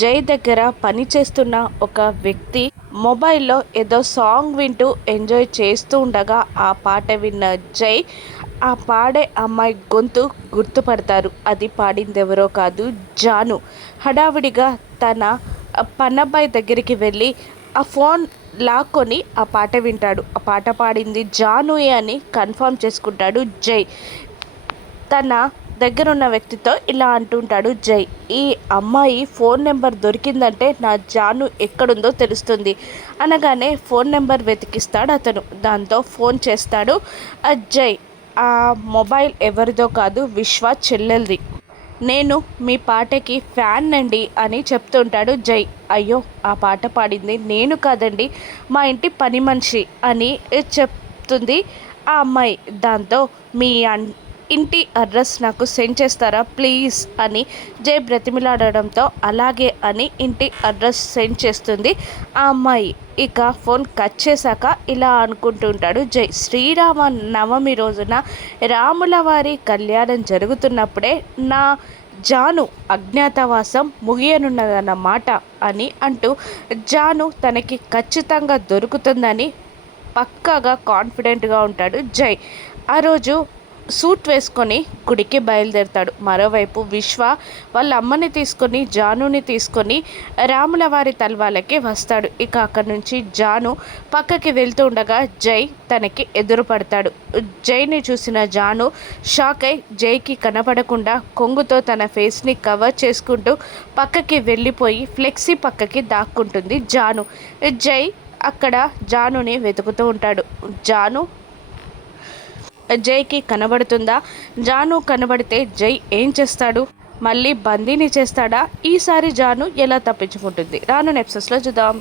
జై దగ్గర పని చేస్తున్న ఒక వ్యక్తి మొబైల్లో ఏదో సాంగ్ వింటూ ఎంజాయ్ చేస్తూ ఉండగా ఆ పాట విన్న జై ఆ పాడే అమ్మాయి గొంతు గుర్తుపడతారు. అది పాడింది ఎవరో కాదు, జాను. హడావిడిగా తన పన్నబ్బాయి దగ్గరికి వెళ్ళి ఆ ఫోన్ లాక్కొని ఆ పాట వింటాడు. ఆ పాట పాడింది జానుయే అని కన్ఫర్మ్ చేసుకుంటాడు జై. తన దగ్గరున్న వ్యక్తితో ఇలా అంటుంటాడు జై, ఈ అమ్మాయి ఫోన్ నెంబర్ దొరికిందంటే నా జాను ఎక్కడుందో తెలుస్తుంది అనగానే ఫోన్ నెంబర్ వెతికిస్తాడు అతను. దాంతో ఫోన్ చేస్తాడు జై. ఆ మొబైల్ ఎవరిదో కాదు, విశ్వ చెల్లెల్ది. నేను మీ పాటకి ఫ్యాన్ అండి అని చెప్తుంటాడు జై. అయ్యో, ఆ పాట పాడింది నేను కాదండి, మా ఇంటి పని మనిషి అని చెప్తుంది ఆ అమ్మాయి. దాంతో మీ ఇంటి అడ్రస్ నాకు సెండ్ చేస్తారా ప్లీజ్ అని జై బ్రతిమిలాడడంతో అలాగే అని ఇంటి అడ్రస్ సెండ్ చేస్తుంది ఆ అమ్మాయి. ఇక ఫోన్ కట్ చేశాక ఇలా అనుకుంటుంటాడు జై, శ్రీరామ నవమి రోజున రాముల వారి కళ్యాణం జరుగుతున్నప్పుడే నా జాను అజ్ఞాతవాసం ముగియనున్నదన్నమాట అని అంటూ జాను తనకి ఖచ్చితంగా దొరుకుతుందని పక్కాగా కాన్ఫిడెంట్గా ఉంటాడు జై. ఆ రోజు సూట్ వేసుకొని గుడికి బయలుదేరుతాడు. మరోవైపు విశ్వ వాళ్ళ అమ్మని తీసుకొని జానుని తీసుకొని రాముల వారి తల్వాలకి వస్తాడు. ఇక అక్కడి నుంచి జాను పక్కకి వెళ్తూ ఉండగా జై తనకి ఎదురుపడతాడు. జైని చూసిన జాను షాక్ అయి జైకి కనపడకుండా కొంగుతో తన ఫేస్ని కవర్ చేసుకుంటూ పక్కకి వెళ్ళిపోయి ఫ్లెక్సీ పక్కకి దాక్కుంటుంది జాను. జై అక్కడ జానుని వెతుకుతూ ఉంటాడు. జాను జైకి కనబడుతుందా? జాను కనబడితే జై ఏం చేస్తాడు? మళ్ళీ బందీని చేస్తాడా? ఈసారి జాను ఎలా తప్పించుకుంటుంది? రాను ఎపిసోడ్స్లో చూద్దాం.